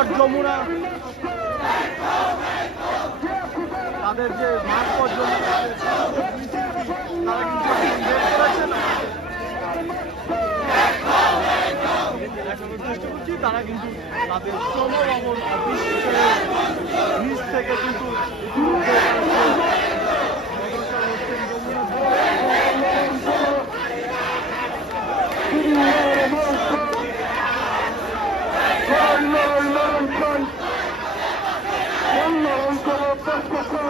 মাঠ যমুনা। তাদের যে মাঠ পর যমুনা যে মিছিলটি তারা কিন্তু তারা কিন্তু তাদের শ্রম অবর নিচ থেকে কিন্তু das pessoas.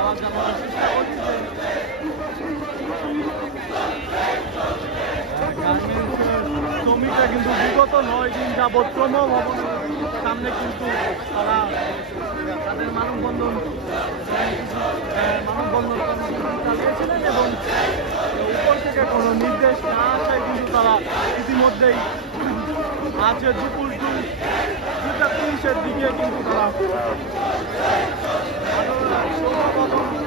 শ্রমিকরা কিন্তু বিগত নয় দিন যাবৎ শ্রম ভবনের সামনে কিন্তু তারা তাদের মানববন্ধন মানববন্ধন চালিয়েছিলেন এবং উপর থেকে কোনো নির্দেশ না আসায় কিন্তু তারা ইতিমধ্যেই আজকে দুপুর দুটা তিরিশের দিকে কিন্তু তারা Thank you.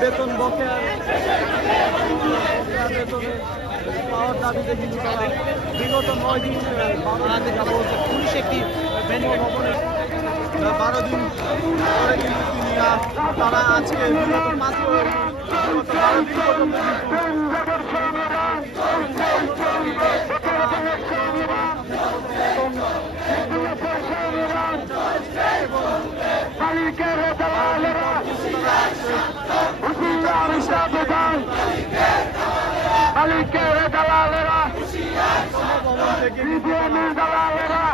বেতন বকেয়া পাওয়ার দাবিতে কিন্তু তারা বিগত নয় দিন পুলিশ একটি বারো দিন তারা আজকে মাত্র কিন্তু মালিকের দালালেরা ভবন থেকে কিন্তু বিপিএমের দালালেরা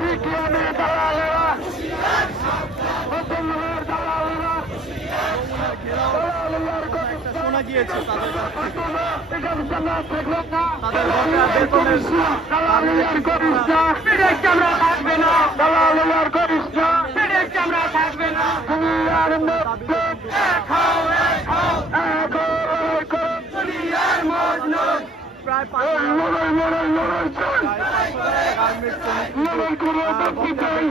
বিপিএমের দালালেরা নতুনের দালালেরা দালালের সোনাগি গিয়েছে তাদের কাছ থেকে ক্যামেরা থাকবে না তাদের বকেয়া বেতনের দালালি আর করিস না বিদেশ ক্যামেরা থাকবে না দালালি আর করিস না ক্যামেরা থাকবে না। দুনিয়ার দুনিয়ার প্রায় পাঁচ লড়াই লড়াই লড়াই লড়াই করে চাই।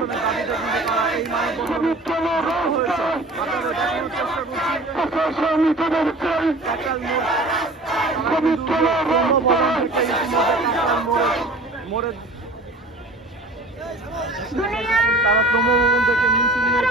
চলো তারা প্রমভবন থেকে মিছিল নিয়ে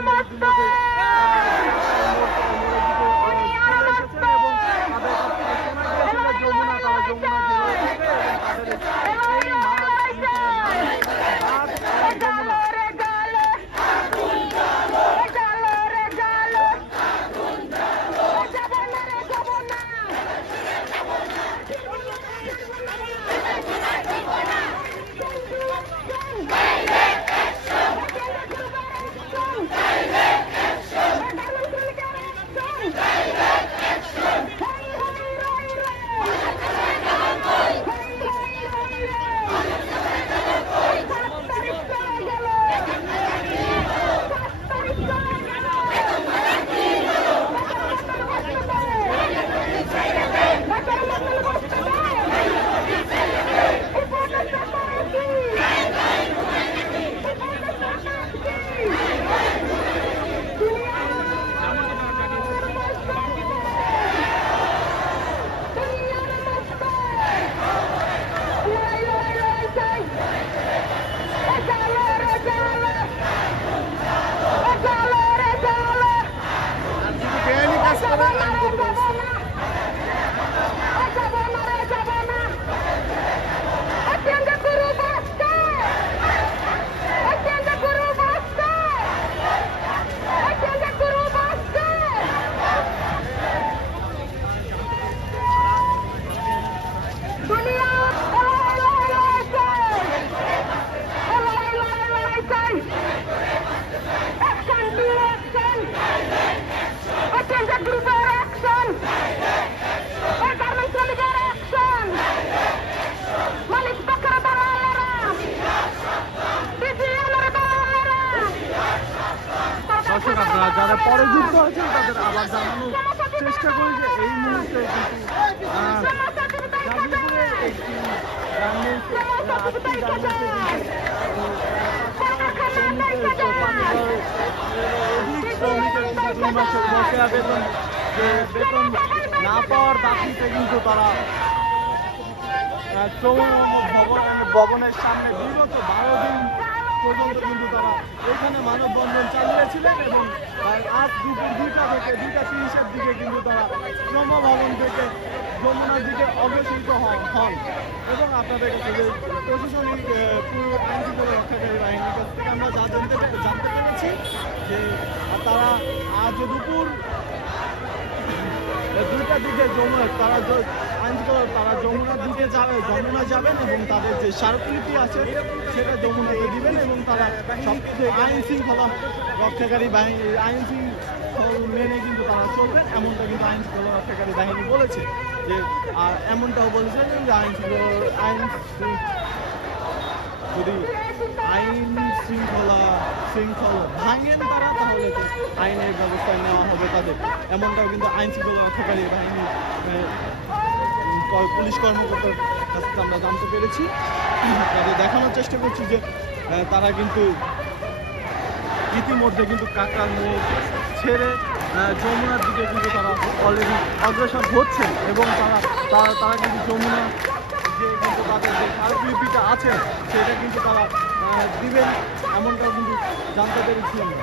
যারা পরে যুক্ত হয়েছেন তাদের আবার জানানোর চেষ্টা করি যে এই মুহূর্তে কিন্তু বেতন বেতন না পাওয়ার কিন্তু তারা ভবনের সামনে বিগত বারো দিন পর্যন্ত কিন্তু তারা এখানে মানববন্ধন চালিয়েছিলেন এবং আজ দুপুর দুইটা থেকে দুইটা তিরিশের দিকে কিন্তু তারা শ্রম ভবন থেকে যমুনার দিকে অগ্রসরিত হন। এবং আপনাদের কাছে যে প্রশাসনিক আহ, পুরো আইন রক্ষাকারী বাহিনীর কাছ থেকে আমরা যা জানতে জানতে পেরেছি যে তারা আজ দুপুর দুইটার দিকে যমুনা তারা তারা যমুনার দিকে যাবে, যমুনা যাবেন এবং তাদের যে স্মারকলিপি আছে, সেটা যমুনাতে দিবেন এবং তারা সব আইন শৃঙ্খলা রক্ষাকারী বাহিনী, আইন শৃঙ্খলা মেনে কিন্তু তারা চলবেন এমনটা কিন্তু আইন শৃঙ্খলা রক্ষাকারী বাহিনী বলেছে যে, আর এমনটাও বলেছেন যে আইন আইন যদি আইন শৃঙ্খলা শৃঙ্খলা ভাঙেন তারা, তাহলে আইনের ব্যবস্থা নেওয়া হবে তাদের। এমনটাও কিন্তু আইন শৃঙ্খলা রক্ষাকারী বাহিনী পুলিশ কর্মকর্তার কাছ থেকে আমরা জানতে পেরেছি তাদের দেখানোর চেষ্টা করছি যে তারা কিন্তু ইতিমধ্যে কিন্তু কাকার মোড় ছেড়ে যমুনার দিকে কিন্তু তারা অলরেডি অগ্রসর হচ্ছে এবং তারা তারা তারা কিন্তু যমুনা যে কিন্তু তাদের যে স্মারকলিপিটা আছে, সেটা কিন্তু তারা দিবেন, এমনটাও কিন্তু জানতে পেরেছি আমরা।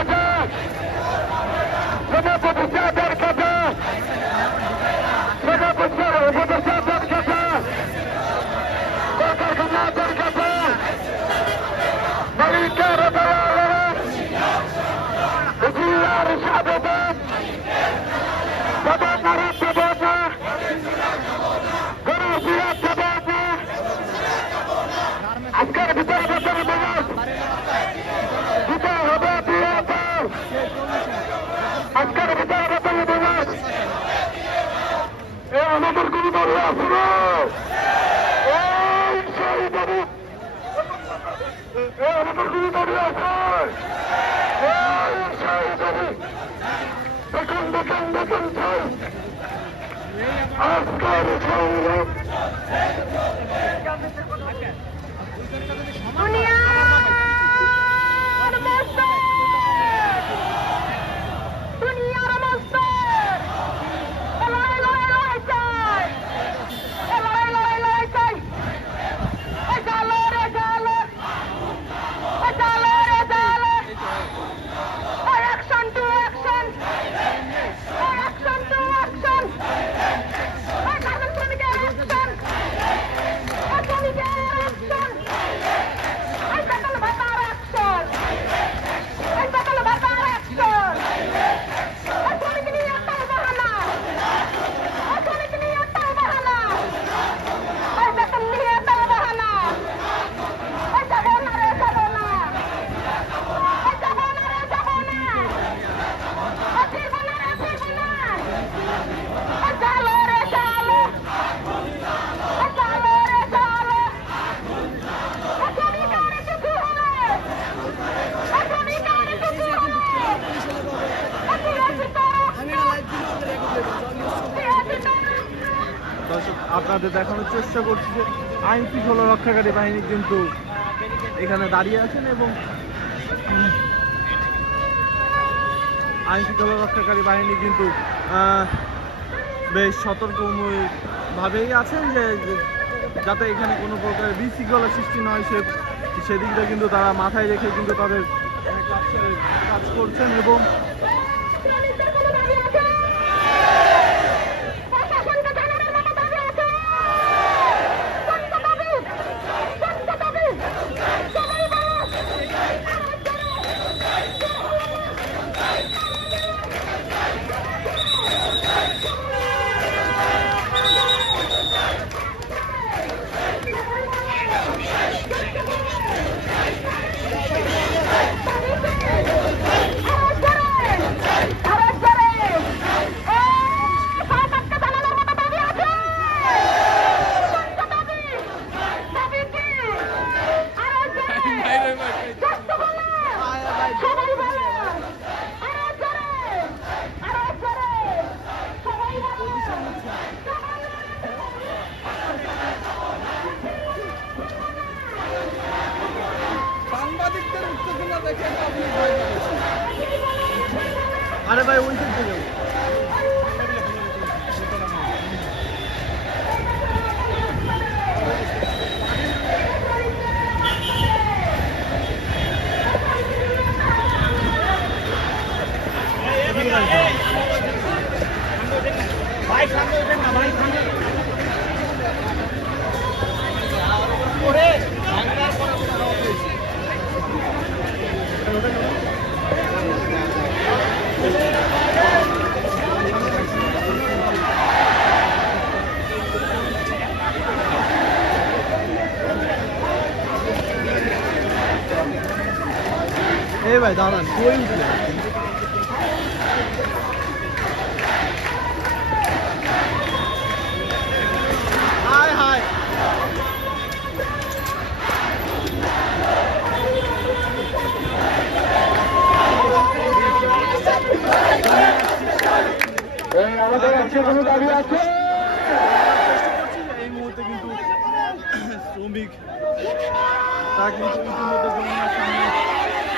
দেখুন দেখুন দেখুন আজকের দুনিয়া চেষ্টা করছি যে আইন শৃঙ্খলা রক্ষাকারী বাহিনী কিন্তু এখানে দাঁড়িয়ে আছেন এবং আইন শৃঙ্খলা রক্ষাকারী বাহিনী কিন্তু বেশ সতর্কভাবেই আছেন যে যাতে এখানে কোনো প্রকার বিশৃঙ্খলা সৃষ্টি নয় সে, সেদিকটা কিন্তু তারা মাথায় রেখে কিন্তু তাদের কাজ করছেন এবং vai muito এ ভাই দাঁড়ান কই উঠলে আমাদের কাছে কোনো দাবি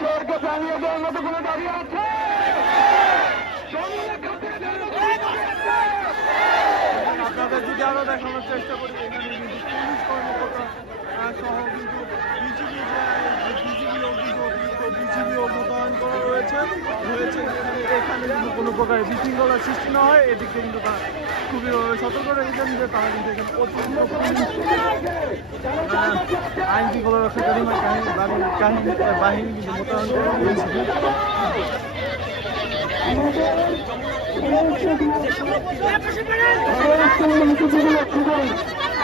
শহরকে জানিয়ে দেওয়ার মতো কোনো আছে? আপনাদের যদি আরও দেখানোর চেষ্টা করি, এখানে কিন্তু পুলিশ কর্মকর্তা সহ কিন্তু বিজিবি মোতায়েন করা রয়েছে রয়েছে এখানে কিন্তু কোনো প্রকার বিশৃঙ্খলার সৃষ্টি না হয়, এদিকে কিন্তু খুবই সতর্ক রেখেছেন যে তারা কিন্তু এখানে আইন শৃঙ্খলা রক্ষাকারী বাহিনী কিন্তু মোতায়েন করা হয়েছে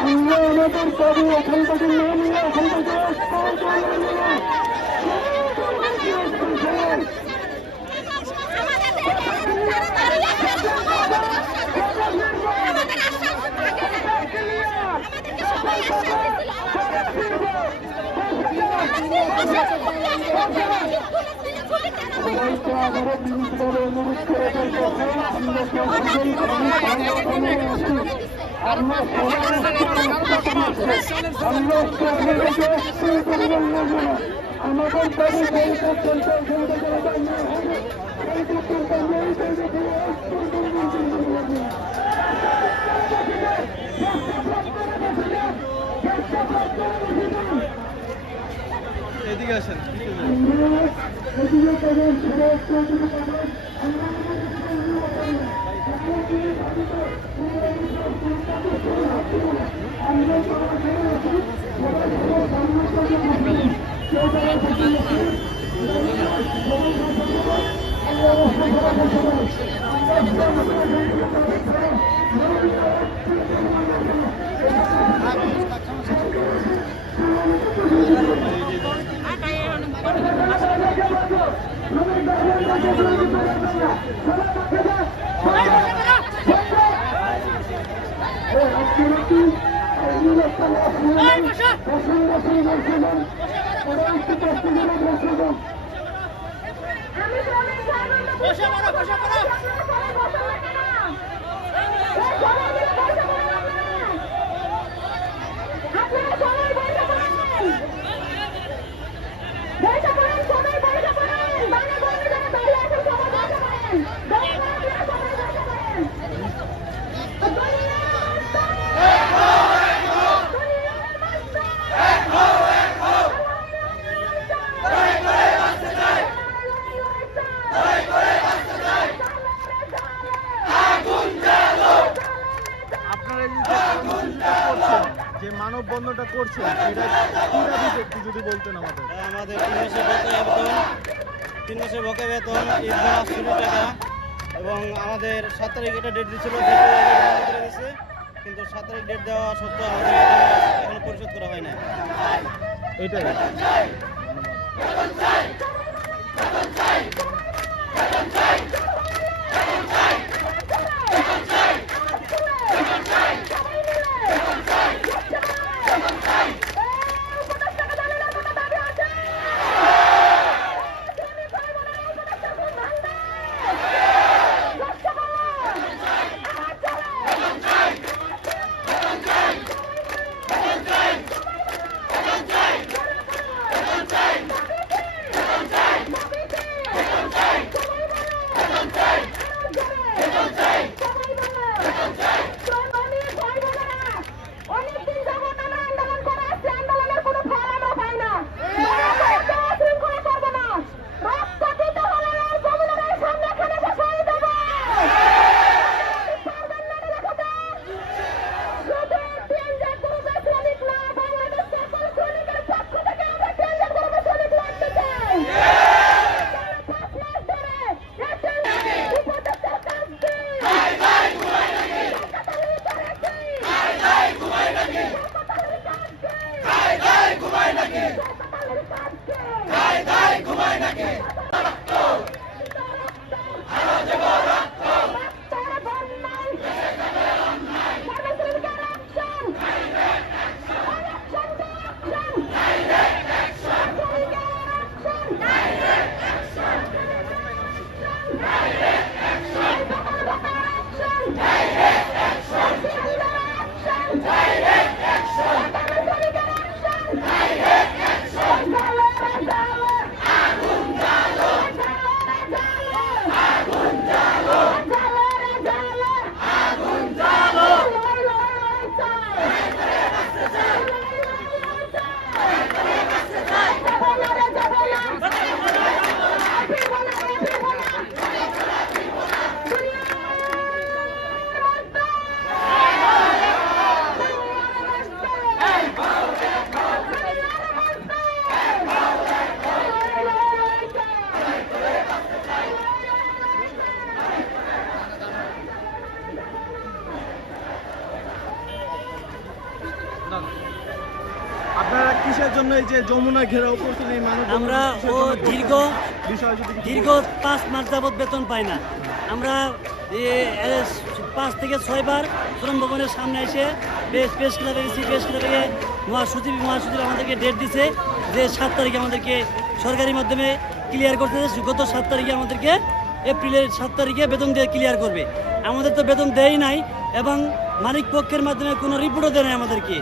আমরা আমাদের দাবি এখান থেকে না নিয়ে এখান থেকে সবাইকে আবারও বিনীতভাবে অনুরোধ করে বলতে চাই, আমরা সকলেই অনেক আছি। আমরা সবাই আমরা সকলকে স্থির করবেন না যেন। আমাদের। এদিকে আসেন চলতে পারে। বসে পড়ো বসে পড়ো আপনারা এই যে কর্মসূচিটা করছেন যে মানববন্ধনটা করছেন এটা কি দাবিতে একটু যদি বলতেন আমাদের আমাদের তিন মাসের বকেয়া বেতন তিন মাসের বকেয়া বেতন ঈদ বোনাস কুড়ি টাকা এবং আমাদের সাত তারিখ এটা ডেট দিয়েছিল ডেট করে দিয়েছে কিন্তু সাত তারিখ ডেট দেওয়া সত্ত্বেও আমাদের বেতন এখনও পরিশোধ করা হয় না এটাই। দীর্ঘ পাঁচ মাস যাবৎ বেতন পাই না। আমরা পাঁচ থেকে ছয়বার শ্রম ভবনের সামনে এসে বেশ প্রেস ক্লাবে গেছি প্রেস ক্লাবে মহাসচিব মহাসচিব আমাদেরকে ডেট দিছে যে সাত তারিখে আমাদেরকে সরকারি মাধ্যমে ক্লিয়ার করতে গত সাত তারিখে আমাদেরকে এপ্রিলের সাত তারিখে বেতন দিয়ে ক্লিয়ার করবে। আমাদের তো বেতন দেয় নাই এবং মালিক পক্ষের মাধ্যমে কোনো রিপোর্টও দেয় নাই আমাদেরকে।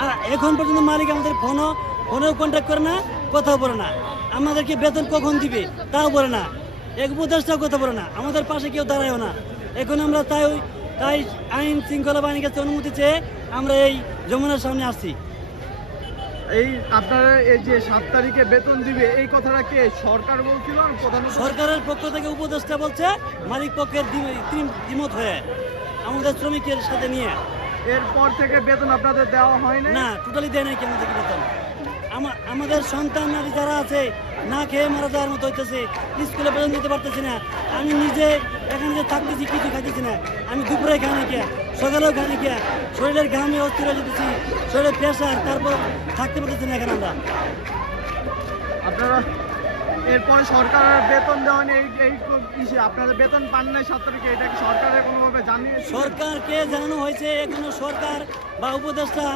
আর এখন পর্যন্ত মালিক আমাদের ফোনও ফোনেও কন্ট্যাক্ট করে না, কথাও বলে না। আমাদেরকে বেতন কখন দিবে? তাও বলে না। এক উপদেশটাও কথা বলে না। আমাদের পাশে কেউ দাঁড়ায়ও না। এখন আমরা তাই তাই আইন শৃঙ্খলা বাহিনীর কাছে অনুমতি চেয়ে আমরা এই যমুনার সামনে আসছি। এই আপনারা এই যে সাত তারিখে বেতন দিবে এই কথাটা কে? সরকার বলছিল প্রধান সরকারের পক্ষ থেকে উপদেষ্টা বলছে মালিক পক্ষের দ্বি- দ্বি- দ্বিমত হয়ে আমাদের শ্রমিকের সাথে নিয়ে। এরপর থেকে বেতন আপনাদের দেওয়া হয় না টোটালি দেয় নাই কেমন থেকে বেতন? আমাদের সন্তান নারী যারা আছে, না খেয়ে মারা যাওয়ার মতো হইতেছে, স্কুলে বেতন দিতে পারতেছি না। আমি নিজে এখানে যে থাকতেছি, কিছু খাইতেছি না। আমি দুপুরে খাই না গিয়া, সকালেও খাই না কে শরীরের ঘামে অস্থির হয়ে যেতেছি, শরীরের প্রেশার তারপর থাকতে পারতেছি না এখানে আমরা। আপনারা এরপর সরকারের বেতন দেওয়া নেই এই এই আপনারা বেতন পান নাই তারিখে এটা কি সরকারের কোনোভাবে জানিয়ে সরকারকে জানানো হয়েছে? এখনও সরকার বা উপদেষ্টা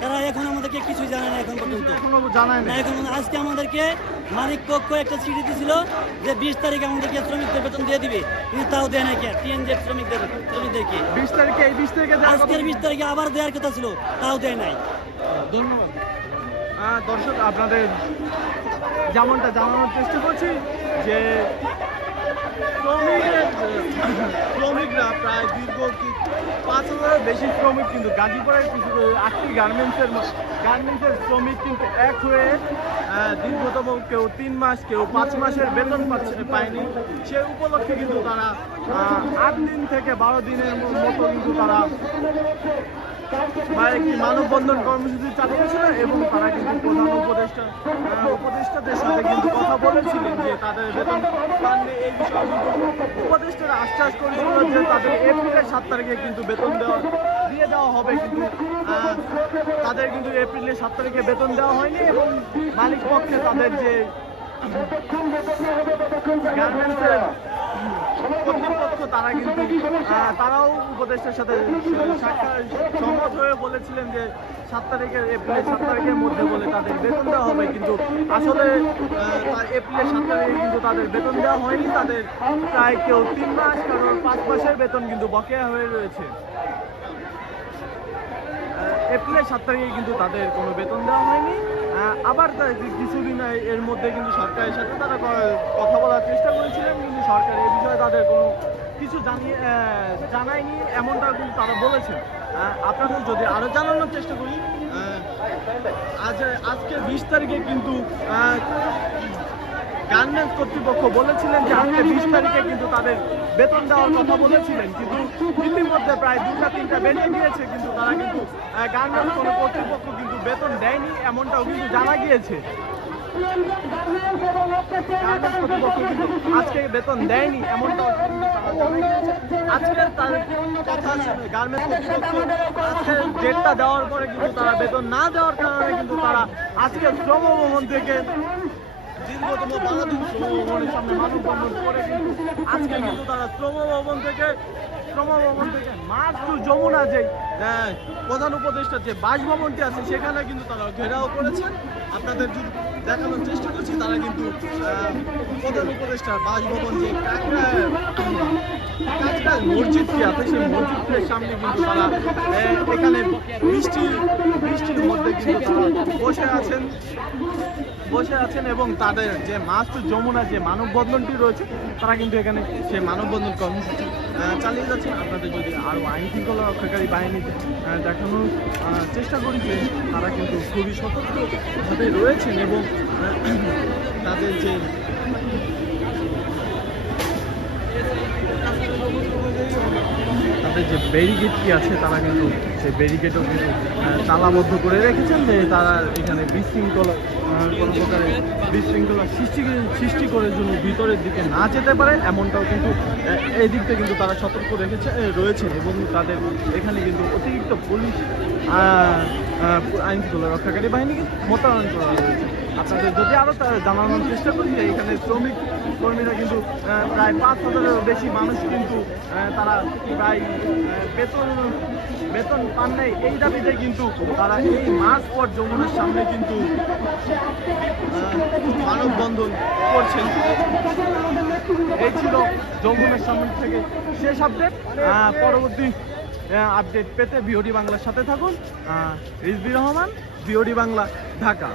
তারা এখন আমাদেরকে কিছু জানে না এখন পর্যন্ত। এখনও জানায় না এখন আজকে আমাদেরকে মালিক পক্ষ একটা চিঠি দিয়েছিল যে বিশ তারিখে আমাদেরকে শ্রমিকদের বেতন দিয়ে দিবে কিন্তু তাও দেয় না কে? টিএনজেড শ্রমিকদের শ্রমিকদেরকে। বিশ তারিখে এই বিশ তারিখে আজকের বিশ তারিখে আবার দেওয়ার কথা ছিল তাও দেয় নাই। ধন্যবাদ। দর্শক, আপনাদের যেমনটা জানানোর চেষ্টা করছি যে শ্রমিকের শ্রমিকরা প্রায় দীর্ঘ পাঁচ হাজারের বেশি শ্রমিক কিন্তু গাজীপুরের কিছু আটটি গার্মেন্টসের গার্মেন্টসের শ্রমিক কিন্তু এক হয়ে দীর্ঘতম কেউ তিন মাস, কেউ পাঁচ মাসের বেতন পায়নি। সে উপলক্ষে কিন্তু তারা আট দিন থেকে বারো দিনের মতো কিন্তু তারা বা একটি মানববন্ধন কর্মসূচি চালিয়েছিল এবং তারা কিন্তু প্রধান উপদেষ্টা উপদেষ্টাদের সাথে কিন্তু কথা বলেছিলেন যে তাদের বেতন পাননি এই বিষয়ে উপদেষ্টারা আশ্বাস করেছিল যে তাদের এপ্রিলের সাত তারিখে কিন্তু বেতন দেওয়া দিয়ে দেওয়া হবে কিন্তু তাদের কিন্তু এপ্রিলের সাত তারিখে বেতন দেওয়া হয়নি এবং মালিক পক্ষে তাদের যে গার্মেন্টসের তারা কিন্তু তারাও উপদেষ্টার সাথে সহমত হয়ে বলেছিলেন যে সাত তারিখের এপ্রিলের সাত তারিখের মধ্যে বলে তাদের বেতন দেওয়া হবে। কিন্তু আসলে এপ্রিলের সাত তারিখে কিন্তু তাদের বেতন দেওয়া হয়নি। তাদের প্রায় কেউ তিন মাস কারণ পাঁচ মাসের বেতন কিন্তু বকেয়া হয়ে রয়েছে। এপ্রিলের সাত তারিখে কিন্তু তাদের কোনো বেতন দেওয়া হয়নি। আবার কিছুদিন এর মধ্যে কিন্তু সরকারের সাথে তারা কথা বলার চেষ্টা করেছিলেন। কিন্তু সরকার এই বিষয়ে তাদের কোনো কিছু জানিয়ে জানায়নি এমনটা কিন্তু তারা বলেছেন। আপনাদের যদি আরও জানানোর চেষ্টা করি আজ, আজকে বিশ তারিখে কিন্তু গার্মেন্টস কর্তৃপক্ষ বলেছিলেন যে আজকে বিশ তারিখে কিন্তু তাদের বেতন দেওয়ার কথা বলেছিলেন। কিন্তু ইতিমধ্যে প্রায় দুটা, তিনটা বেজে গিয়েছে কিন্তু তারা কিন্তু গার্মেন্টস কর্তৃপক্ষ কিন্তু বেতন দেয়নি, এমনটাও কিন্তু জানা গিয়েছে। আজকে বেতন দেয়নি তারা আজকে তার কথা গার্মেন্টস আজকে ডেটটা দেওয়ার পরে কিন্তু তারা বেতন না দেওয়ার কারণে কিন্তু তারা আজকে শ্রম ভবন থেকে দীর্ঘতম বারো শ্রম ভবনের সামনে মানববন্ধন করে কিন্তু আজকে কিন্তু তারা শ্রম ভবন থেকে মাঠ যমুনা যে প্রধান উপদেষ্টা যে বাসভবনটি আছে, সেখানে কিন্তু তারা ঘেরাও করেছেন আপনাদের দেখানোর চেষ্টা করছি, তারা কিন্তু প্রধান উপদেষ্টার বাসভবন যে কাকড়া মসজিদটি আছে, সেই মসজিদের সামনে কিন্তু তারা এখানে বৃষ্টি, বৃষ্টির মধ্যে কিন্তু বসে আছেন। বসে আছেন এবং তাদের যে মাস্ট যমুনা যে মানববন্ধনটি রয়েছে, তারা কিন্তু এখানে সেই মানববন্ধন কর্মসূচি চালিয়ে যাচ্ছে। আপনাদের যদি আরও আইন শৃঙ্খলা রক্ষাকারী বাহিনীতে দেখানোর চেষ্টা করি, যে তারা কিন্তু খুবই সতর্কভাবে রয়েছেন এবং তাদের যে তাদের যে ব্যারিকেডটি আছে, তারা কিন্তু সেই ব্যারিকেডও কিন্তু তালাবদ্ধ করে রেখেছেন যে তারা এখানে বিশৃঙ্খলা বিশৃঙ্খলা সৃষ্টি সৃষ্টি করে জন্য ভিতরের দিকে না যেতে পারে, এমনটাও কিন্তু এই দিকটা কিন্তু তারা সতর্ক রেখেছে রয়েছে এবং তাদের এখানে কিন্তু অতিরিক্ত পুলিশ আইন রক্ষাকারী বাহিনীকে মোতায়েন করা হয়েছে। আপনাদের যদি আরও জানানোর চেষ্টা করি যে এখানে শ্রমিক কর্মীরা কিন্তু প্রায় পাঁচ হাজারেরও বেশি মানুষ কিন্তু তারা প্রায় বেতন বেতন পান নাই। এই দাবিতে কিন্তু তারা এই মাস পর যমুনার সামনে কিন্তু মানববন্ধন করছেন। এই ছিল যমুনার সামনে থেকে শেষ আপডেট। পরবর্তী আপডেট পেতে বিওডি বাংলার সাথে থাকুন। রিজবি রহমান বিওডি বাংলা, ঢাকা।